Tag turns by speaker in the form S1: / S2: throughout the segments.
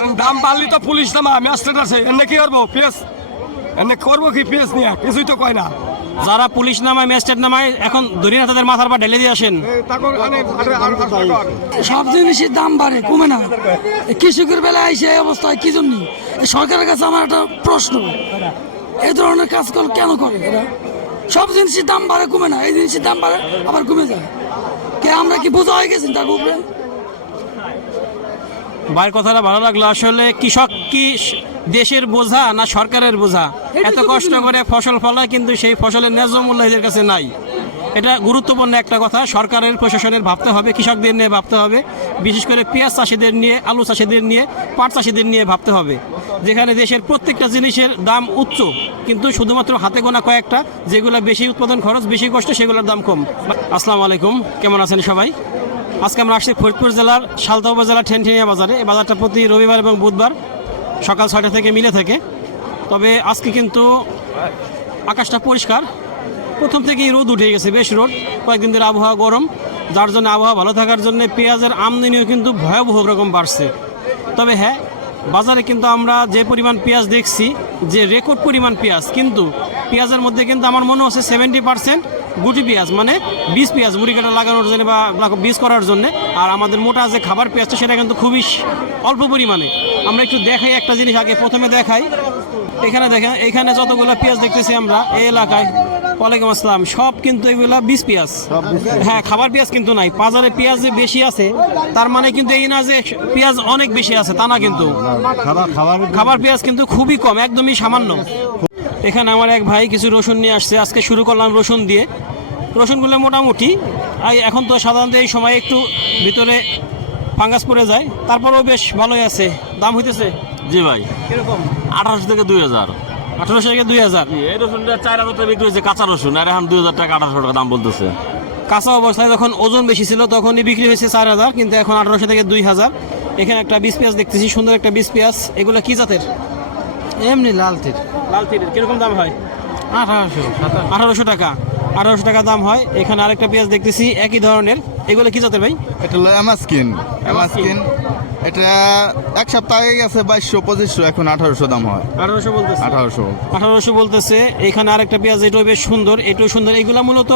S1: কারণ দাম বাড়লি তো পুলিশ নামা ম্যাজিস্ট্রেট আছে এনে কি করব? পেস এনে করব কি পেস নিয়ে? কিছুই তো কয় না।
S2: যারা পুলিশ নামায় ম্যাজিস্ট্রেট নামায় এখন ধরিয়ে তাদের মাথার পর ঢেলে দিয়ে আসেন।
S3: সব জিনিসের দাম বাড়ে কমে না। কৃষকের বেলায় আইসে এই অবস্থায় কি জন্য? সরকারের কাছে আমার একটা প্রশ্ন। এই ধরনের কাজ কর কেন করে এরা? সব জিনিসের দাম বাড়ে কমে না। এই জিনিসের দাম বাড়ে আবার কমে যায়। কে আমরা কি বোঝা হয়ে গেছি তার উপরে?
S2: ভাইয়ের কথাটা ভালো লাগল। আসলে কৃষক কি দেশের বোঝা না সরকারের বোঝা? এত কষ্ট করে ফসল ফলায় কিন্তু সেই ফসলের ন্যায্য মূল্য এদের কাছে নাই। এটা গুরুত্বপূর্ণ একটা কথা সরকারের প্রশাসনের ভাবতে হবে কৃষকদের নিয়ে ভাবতে হবে। বিশেষ করে পেঁয়াজ চাষিদের নিয়ে আলু চাষিদের নিয়ে পাট চাষিদের নিয়ে ভাবতে হবে। যেখানে দেশের প্রত্যেকটা জিনিসের দাম উচ্চ কিন্তু শুধুমাত্র হাতে গোনা কয়েকটা যেগুলো বেশি উৎপাদন খরচ বেশি কষ্ট সেগুলোর দাম কম। আসসালামু আলাইকুম কেমন আছেন সবাই? আজকে আমরা আসছি ফরিদপুর জেলার সালতা উপজেলার ঠেনঠেনিয়া বাজারে। এই বাজারটা প্রতি রবিবার এবং বুধবার সকাল ছয়টা থেকে মিলে থাকে। তবে আজকে কিন্তু আকাশটা পরিষ্কার। প্রথম থেকেই রোদ উঠে গেছে, বেশ রোদ। কয়েকদিন ধরে আবহাওয়া গরম, যার জন্য আবহাওয়া ভালো থাকার জন্য পেঁয়াজের আমদানিও কিন্তু ভয়াবহ রকম বাড়ছে। তবে হ্যাঁ বাজারে কিন্তু আমরা যে পরিমাণ পেঁয়াজ দেখছি, যে রেকর্ড পরিমাণ পেঁয়াজ, কিন্তু পেঁয়াজের মধ্যে কিন্তু আমার মনে হচ্ছে সেভেন্টি পার্সেন্ট গুটি পেঁয়াজ মানে বীজ পেঁয়াজ মুড়ি কাটা লাগানোর জন্য বা বীজ করার জন্য। আর আমাদের মোটা যে খাবার পেঁয়াজটা সেটা কিন্তু খুবই অল্প পরিমাণে। আমরা একটু দেখাই একটা জিনিস আগে প্রথমে দেখাই। এখানে দেখেন এখানে যতগুলো পেঁয়াজ দেখতেছি আমরা এই এলাকায় ওয়ালাইকুম আসসালাম সব কিন্তু এগুলা বীজ পেঁয়াজ। হ্যাঁ খাবার পেঁয়াজ কিন্তু নাই বাজারে পেঁয়াজ যে বেশি আছে তার মানে কিন্তু এই না যে পেঁয়াজ অনেক বেশি আছে তা না কিন্তু।
S4: খাবার
S2: পেঁয়াজ কিন্তু খুবই কম একদমই সামান্য। এখানে আমার এক ভাই কিছু রসুন নিয়ে আসছে। আজকে শুরু করলাম রসুন দিয়ে। রসুনগুলো মোটামুটি আর এখন তো সাধারণত এই সময় একটু ভিতরে ফাঙ্গাস পড়ে যায়। তারপরেও বেশ ভালোই আছে। দাম হইতেছে?
S5: জি ভাই।
S2: কীরকম?
S5: আঠারোশো থেকে দুই হাজার।
S2: আঠারোশো থেকে দুই হাজার?
S5: এই রসুনটা চার হাজার টাকা বিক্রি হয়েছে কাঁচা রসুন। আর এখন দুই হাজার টাকা আঠারোশো টাকা দাম বলতেছে।
S2: কাঁচা অবস্থায় যখন ওজন বেশি ছিল তখনই বিক্রি হয়েছে চার হাজার কিন্তু এখন আঠারোশো থেকে দুই হাজার। এখানে একটা বিষ পেঁয়াজ দেখতেছি সুন্দর একটা বিষ পেঁয়াজ। এগুলো কি জাতের?
S3: এমনি লাল তীর।
S2: লাল তীরের কীরকম দাম হয়?
S3: আঠারোশো
S2: আঠারোশো টাকা। আঠারোশো টাকা দাম হয়। এখানে আরেকটা পেঁয়াজ দেখতেছি একই ধরনের। এগুলো কি জাতের ভাই?
S4: এটা অ্যামাস্কিন অ্যামাস্কিন এটা এক সপ্তাহ আগে গেছে বাইশশো পঁচিশশো এখন আঠারোশো দাম হয়।
S2: আঠারোশো বলতেছে।
S4: আঠারোশো।
S2: আঠারোশো বলতেছে এখানে আরেকটা পেঁয়াজ এটাও বেশ সুন্দর এটাও সুন্দর। এগুলো মূলত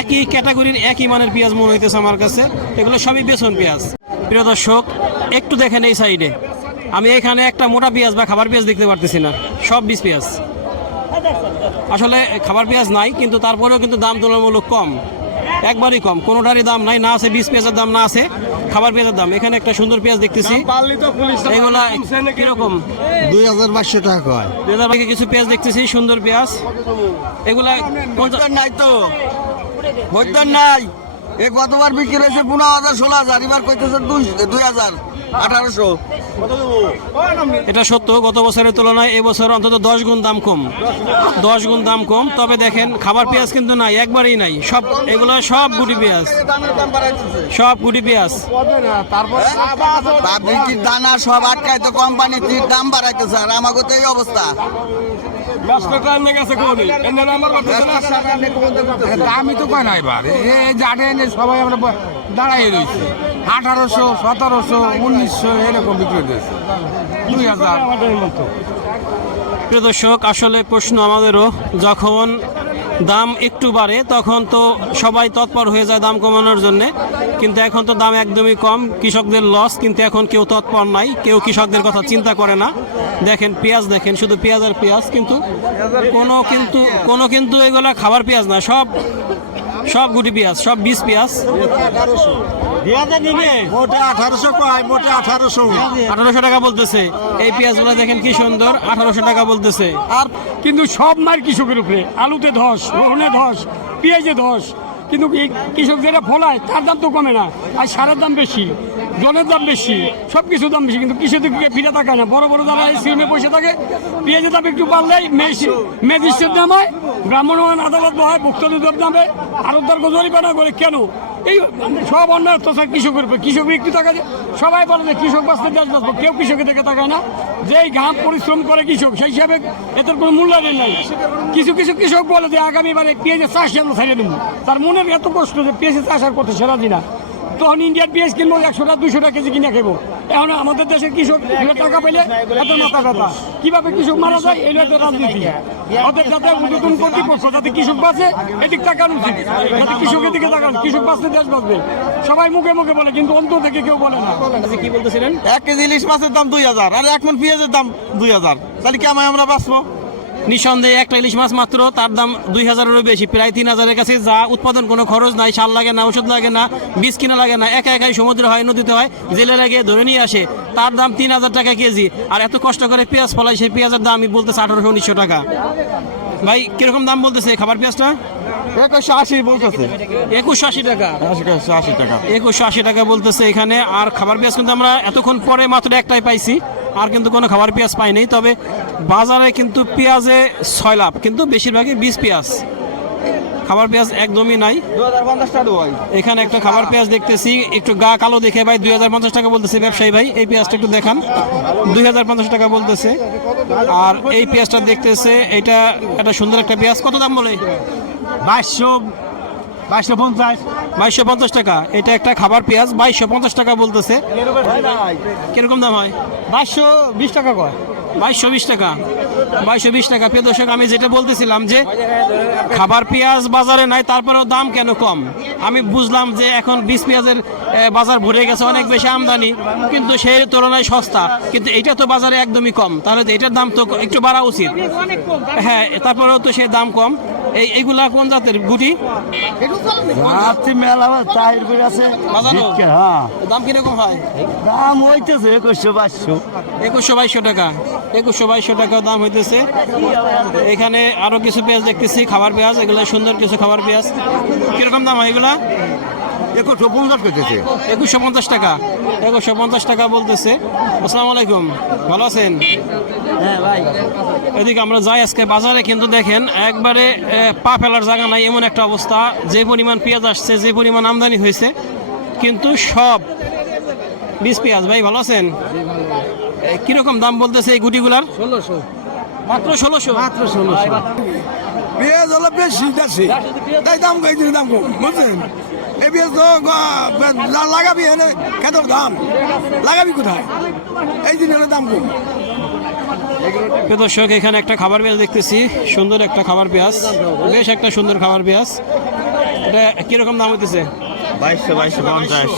S2: একই ক্যাটাগরির একই মানের পেঁয়াজ মনে হইতেছে আমার কাছে। এগুলো সবই বেসন পেঁয়াজ। প্রিয় দর্শক একটু দেখেন এই সাইডে। আমি এখানে একটা মোটা পেঁয়াজ বা খাবার পেঁয়াজ দেখতে পারতেছি না। সব বিষ পেঁয়াজ। আসলে খাবার পেঁয়াজ নাই কিন্তু তারপরেও কিন্তু দাম তুলনামূলক কম। একবারই কম। কোনোটারই দাম নাই না আছে বিষ পেঁয়াজের দাম না আছে খাবার পেঁয়াজের দাম। এখানে একটা সুন্দর পেঁয়াজ দেখতেছি। এগুলা কীরকম?
S4: দুই হাজার বাইশশো টাকা হয়
S2: দুই হাজার কিছু পেঁয়াজ দেখতেছি সুন্দর পেঁয়াজ। এগুলা
S6: নাই তো। বৈদ্যান নাই। এ গতবার বিক্রি হয়েছে পনেরো হাজার ষোলো হাজার। এবার কইতেছে দুই দুই হাজার আঠারোশো।
S2: এটা সত্য গত বছরের তুলনায় এবছর অন্তত দশ গুণ দাম কম। দশ গুণ দাম কম তবে দেখেন খাবার পেঁয়াজ কিন্তু নাই একবারেই নাই। সব এগুলো সব গুটি পেঁয়াজ। সব গুটি পেঁয়াজ।
S6: দানা সব আটকায় তো কোম্পানি দাম বাড়াইতেছে আর আমাকে তো এই অবস্থা।
S7: দামই তো কয় না এবার এই জাটে এনে সবাই আমরা দাঁড়াই রয়েছে আঠারোশো, সতেরোশো, উনিশশো এরকম বিক্রি হয়েছে দুই হাজার।
S2: প্রিয় দর্শক, আসলে প্রশ্ন আমাদেরও, যখন দাম একটু বাড়ে, তখন তো সবাই তৎপর হয়ে যায় দাম কমানোর জন্য। কিন্তু এখন তো দাম একদমই কম, কৃষকদের লস কিন্তু এখন কেউ তৎপর নাই, কেউ কৃষকদের কথা চিন্তা করে না। দেখেন পেঁয়াজ, দেখেন, শুধু পেঁয়াজ আর পেঁয়াজ, কিন্তু কোনো কিন্তু কোনো কিন্তু এগুলা খাবার পেঁয়াজ না, সব সব গুটি পেঁয়াজ, সব বিষ পেঁয়াজ।
S4: আঠারোশো
S2: টাকা বলতেছে। এই দেখেন কি সুন্দর, আঠারোশো টাকা বলতেছে।
S1: আর কিন্তু সব কৃষকের উপরে, আলুতে কিন্তু ফলায়, তার দাম তো কমে না, আর সারের দাম বেশি। জলের দাম বেশি সব কিছুর দাম বেশি, কিন্তু কৃষকের দিকে ফিরে তাকায় না? বড় বড় যারা সিমে বসে থাকে, পেঁয়াজের দাম একটু বাড়লেই ম্যাজিস্ট্রেট নামায় ব্রাহ্মণ আদালত হয় ভুক্তদুদ্যোগ নামে আরবদার জরিমানা করে, কেন? এই সব অন্যায় অত্যাচার কৃষকের উপরে কৃষক একটু টাকা দিয়ে সবাই বলে যে কৃষক বাঁচতে দেশ বাঁচবো, কেউ কৃষকের দিকে তাকায় না। যেই ঘাম পরিশ্রম করে কৃষক, সেই হিসাবে এদের কোনো মূল্যায়ন নাই। কিছু কিছু কৃষক বলে যে আগামী বারে পেঁয়াজের চাষ যেন ছেড়ে দেবো। তার মনের এত কষ্ট যে, পেঁয়াজের চাষ আর করতে সেরা দিনা। তখন ইন্ডিয়ান পেঁয়াজ কিনবো একশো টাকা দুশো টাকা কেজি কিনে খেবো এখন আমাদের দেশের কৃষক টাকা পেলে এত মাথা ব্যথা। কীভাবে কৃষক মারা যায় এগুলো তো রাজনীতি। ওদের যাতে উদ্বোধন কর্তৃপক্ষ যাতে কৃষক বাঁচে এদিক তাকানো উচিত। যাতে কৃষকের দিকে তাকান কৃষক বাঁচতে দেশ বাঁচবে। সবাই মুখে মুখে বলে কিন্তু অন্তর থেকে কেউ বলে না।
S2: কি বলতেছিলেন?
S4: এক কেজি ইলিশ মাছের দাম দুই হাজার আর এক মন পেঁয়াজের দাম দুই হাজার। তাহলে কেমন আমরা বাঁচবো?
S2: নিঃসন্দেহে একটা ইলিশ মাছ মাত্র তার দাম দুই হাজারেরও বেশি। প্রায় তিন হাজারের কাছে যা উৎপাদন কোনো খরচ নাই সার লাগে না ওষুধ লাগে না বীজ কিনা লাগে না একা একাই সমুদ্রে হয় নদীতে হয় জেলে লাগে ধরে নিয়ে আসে। তার দাম তিন হাজার টাকা কেজি। আর এত কষ্ট করে পেঁয়াজ ফলাই সেই পেঁয়াজের দাম আমি বলতেছে আঠারোশো উনিশশো টাকা। ভাই কীরকম দাম বলতেছে খাবার পেঁয়াজটা?
S4: একুশশো আশি বলতেছে।
S2: একুশশো আশি টাকা।
S4: একুশশো আশি টাকা।
S2: একুশশো আশি টাকা বলতেছে এখানে। আর খাবার পেঁয়াজ কিন্তু আমরা এতক্ষণ পরে মাত্র একটাই পাইছি। আর কিন্তু কোনো খাবার পেঁয়াজ পাইনি তবে বাজারে কিন্তু পেঁয়াজে ছয় লাভ কিন্তু বেশিরভাগই বীজ পেঁয়াজ। খাবার পেঁয়াজ একদমই নাই। এখানে একটা খাবার পেঁয়াজ দেখতেছি একটু গা কালো দেখে ভাই দুই হাজার পঞ্চাশ টাকা বলতেছে ব্যবসায়ী ভাই এই পেঁয়াজটা একটু দেখান। দুই হাজার পঞ্চাশ টাকা বলতেছে। আর এই পেঁয়াজটা দেখতেছে এটা একটা সুন্দর একটা পেঁয়াজ। কত দাম বলে?
S1: বাইশশো বাইশশো পঞ্চাশ।
S2: বাইশশো পঞ্চাশ টাকা। এটা একটা খাবার পেঁয়াজ বাইশশো পঞ্চাশ টাকা বলতেছে। কীরকম দাম হয়?
S1: বাইশশো বিশ টাকা কয়?
S2: বাইশশো বিশ টাকা। বাইশশো বিশ টাকা। প্রিয় দর্শক আমি যেটা বলতেছিলাম যে খাবার পেঁয়াজ বাজারে নাই তারপরেও দাম কেন কম? আমি বুঝলাম যে এখন বিষ পেঁয়াজের বাজার ভরে গেছে অনেক বেশি আমদানি কিন্তু সেই তুলনায় সস্তা। কিন্তু এটা তো বাজারে একদমই কম। তাহলে তো এটার দাম তো একটু বাড়া উচিত। হ্যাঁ তারপরেও তো সেই দাম কম। এই এইগুলা কোন জাতের? গুটি?
S6: মেলা তাহির করে আছে হ্যাঁ।
S2: দাম কীরকম হয়?
S6: দাম হইতেছে একুশশো বাইশশো।
S2: একুশশো বাইশশো টাকা। একুশশো বাইশশো টাকা দাম হইতেছে। এখানে আরও কিছু পেঁয়াজ দেখতেছি খাবার পেঁয়াজ এগুলা সুন্দর কিছু খাবার পেঁয়াজ। কীরকম দাম হয় এগুলা?
S6: একুশশো পঞ্চাশ করতেছে
S2: একুশশো পঞ্চাশ টাকা একুশশো পঞ্চাশ টাকা বলতেছে। আসসালামু আলাইকুম ভালো আছেন?
S6: হ্যাঁ ভাই।
S2: এদিকে আমরা যাই আজকে বাজারে কিন্তু দেখেন একবারে পা ফেলার জায়গা নাই এমন একটা অবস্থা। যে পরিমাণ পেঁয়াজ আসছে যে পরিমাণ আমদানি হয়েছে কিন্তু সব বিষ পেঁয়াজ। ভাই ভালো আছেন? কীরকম দাম বলতেছে এই গুটিগুলার? ষোলোশো। মাত্র ষোলোশো? মাত্র ষোলোশো।
S7: পেঁয়াজ হলো বেশি দেশে তাই দাম কই দাম কম বুঝছেন? তো লাগাবি এনে কত দাম। লাগাবি কোথায়? এই দিন হলে দাম কম।
S2: দর্শক এখানে একটা খাবার পেঁয়াজ দেখতেছি। সুন্দর একটা খাবার পেঁয়াজ। বেশ একটা সুন্দর খাবার পেঁয়াজ। এটা কীরকম দাম হইতেছে?
S4: বাইশশো বাইশশো পঞ্চাশ।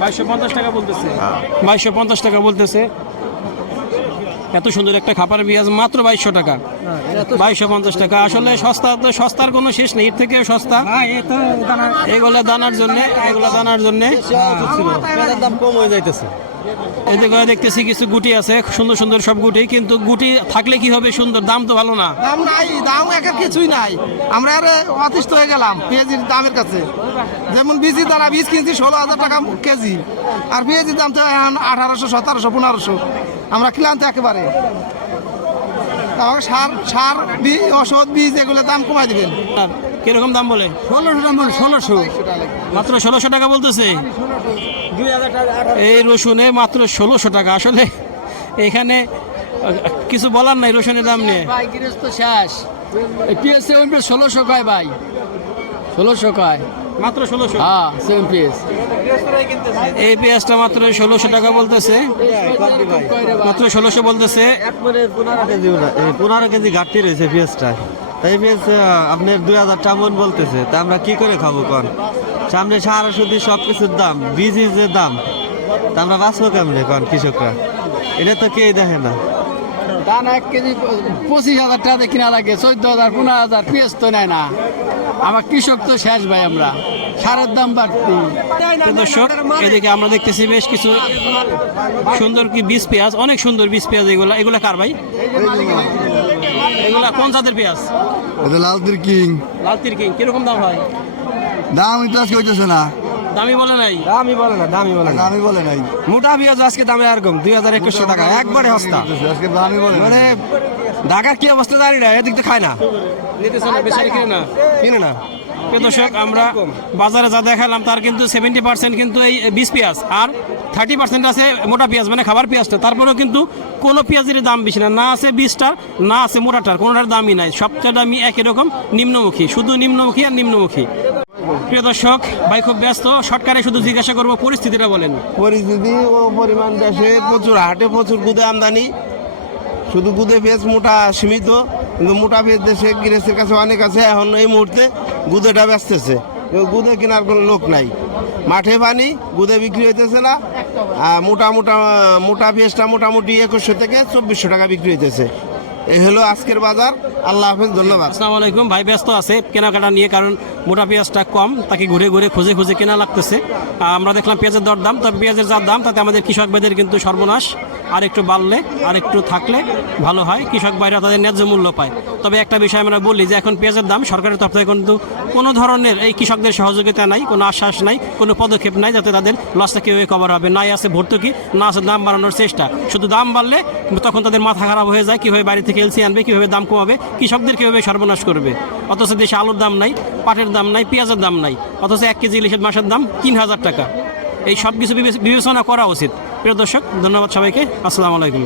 S2: বাইশশো পঞ্চাশ টাকা বলতেছে। বাইশশো পঞ্চাশ টাকা বলতেছে। এত সুন্দর একটা খাবার পেঁয়াজ মাত্র বাইশশো টাকা। বাইশশো পঞ্চাশ টাকা। আসলে সস্তা তো সস্তার কোনো শেষ নেই এর থেকে সস্তা। এগুলো দানার জন্য এগুলো দানার জন্য।
S6: দাম কম হয়ে যাইতেছে।
S2: এদিকে দেখতেছি কিছু গুটি আছে সুন্দর সুন্দর সব গুটি কিন্তু গুটি থাকলে কি হবে সুন্দর? দাম তো ভালো না।
S8: দাম নাই দাম একের কিছুই নাই। আমরা আরে অতিষ্ঠ হয়ে গেলাম পেঁয়াজির দামের কাছে। যেমন বিচি দ্বারা বীজ কিনছি ষোলো হাজার টাকা কেজি। আর পেঁয়াজির দাম তো এখন আঠারোশো সতেরোশো পনেরোশো। আমরা ক্লান্ত একেবারে। তা সার সার বীজ ওষুধ বীজ এগুলো দাম কমাই দিবেন।
S2: কীরকম দাম বলে?
S1: ষোলোশো দাম ষোলোশো।
S2: মাত্র ষোলোশো টাকা বলতেছে? এই রসুনে মাত্র ষোলোশো টাকা। আসলে এখানে কিছু বলার নাই রসুনের দাম নিয়ে।
S1: ভাই গৃহস্থ শেষ। ষোলোশো কয় ভাই? ষোলোশো কয়।
S2: মাত্র ষোলোশো।
S1: হ্যাঁ সেভেন পিএস
S2: এই পেঁয়াজটা মাত্র ষোলোশো টাকা বলতেছে। মাত্র ষোলোশো বলতেছে।
S6: একবারে পনেরো কেজি পনেরো কেজি ঘাটতি রয়েছে পেঁয়াজটা। তাই পেঁয়াজ আপনার দুই হাজার টাকা বলতেছে তা আমরা কি করে খাব কন? সামনে সারা ওষুধি সব কিছুর দাম বীজের যে দাম তা আমরা বাঁচবো কেমনে কন কৃষকরা? এটা তো কেই দেখে না।
S1: ধান এক কেজি পঁচিশ হাজার টাকা কিনা লাগে চোদ্দ হাজার পনেরো হাজার পেঁয়াজ তো নেয় না। আমার কৃষক তো শেষ ভাই আমরা। সারের দাম বাড়তি।
S2: দর্শক এদিকে আমরা দেখতেছি বেশ কিছু সুন্দর কি বীজ পেঁয়াজ অনেক সুন্দর বীজ পেঁয়াজ এগুলা। এগুলা কার ভাই? এগুলা কোন জাতের পেঁয়াজ?
S7: এটা লালদির কিং।
S2: লাল তিরকিং কীরকম দাম হয়
S7: দাম আজকে হইতেছে না।
S2: দামি বলে নাই?
S8: দামি বলে না দামই বলে
S7: আমি বলে নাই।
S8: মোটা পেঁয়াজ আজকে দামে এরকম দুই হাজার একুশশো টাকা। একবারে হস্তা
S7: আজকে দামই বলে
S8: মানে ঢাকার কি অবস্থা জানি না এদিক তো খায় না।
S2: নিতেছে না বেশি কিনে না।
S8: কিনে না।
S2: প্রিয় দর্শক আমরা বাজারে যা দেখালাম তার কিন্তু সেভেন্টি পার্সেন্ট কিন্তু এই বীজ পেঁয়াজ আর থার্টি পার্সেন্ট আছে মোটা পেঁয়াজ মানে খাবার পেঁয়াজটা। তারপরেও কিন্তু কোনো পেঁয়াজের দাম বেশি না না আছে বীজটার না আছে মোটাটার কোনোটার দামই নাই। সবচেয়ে দামই একই রকম নিম্নমুখী শুধু নিম্নমুখী আর নিম্নমুখী। প্রিয় দর্শক ভাই খুব ব্যস্ত সরকারে শুধু জিজ্ঞাসা করব পরিস্থিতিটা বলেন।
S9: পরিস্থিতি ও পরিমাণ দেশে প্রচুর হাটে প্রচুর গুদে আমদানি। শুধু গুদে পেঁয়াজ মোটা সীমিত, কিন্তু মোটা পেঁয়াজ দেশে গৃহস্থের কাছে অনেক আছে। এখন এই মুহূর্তে গুদেটা বেচতেছে। গুদে কেনার কোনো লোক নাই। মাঠে পানি গুদে বিক্রি হইতেছে না। আর মোটা মোটা মোটা পেঁয়াজটা মোটামুটি একুশশো থেকে চব্বিশশো টাকা বিক্রি হইতেছে। এই হলো আজকের বাজার। আল্লাহ হাফেজ, ধন্যবাদ।
S2: আসসালামু আলাইকুম। ভাই ব্যস্ত আছে কেনাকাটা নিয়ে, কারণ মোটা পেঁয়াজটা কম, তাকে ঘুরে ঘুরে, খুঁজে খুঁজে কেনা লাগতেছে। আমরা দেখলাম পেঁয়াজের দর দাম তবে পেঁয়াজের যা দাম, তাতে আমাদের কৃষক ভাইদের কিন্তু সর্বনাশ। আর একটু বাড়লে আর একটু থাকলে ভালো হয়। কৃষক ভাইরা তাদের ন্যায্য মূল্য পায়। তবে একটা বিষয় আমরা বলি যে, এখন পেঁয়াজের দাম সরকারের তরফ থেকে কিন্তু কোনো ধরনের এই কৃষকদের সহযোগিতা নাই, কোনো আশ্বাস নাই, কোনো পদক্ষেপ নাই যাতে তাদের লসটা কীভাবে কভার হবে। নাই আছে ভর্তুকি, না আছে দাম বাড়ানোর চেষ্টা। শুধু দাম বাড়লে তখন তাদের মাথা খারাপ হয়ে যায়, কীভাবে বাড়ি থেকে এলসি আনবে, কীভাবে দাম কমাবে, কৃষকদের কীভাবে সর্বনাশ করবে। অথচ দেশে আলুর দাম নাই, পাটের দাম নাই, পেঁয়াজের দাম নাই, অথচ এক কেজি ইলিশের মাসের দাম তিন হাজার টাকা। এই সব কিছু বিবেচনা করা উচিত। প্রিয় দর্শক ধন্যবাদ সবাইকে। আসসালামু আলাইকুম।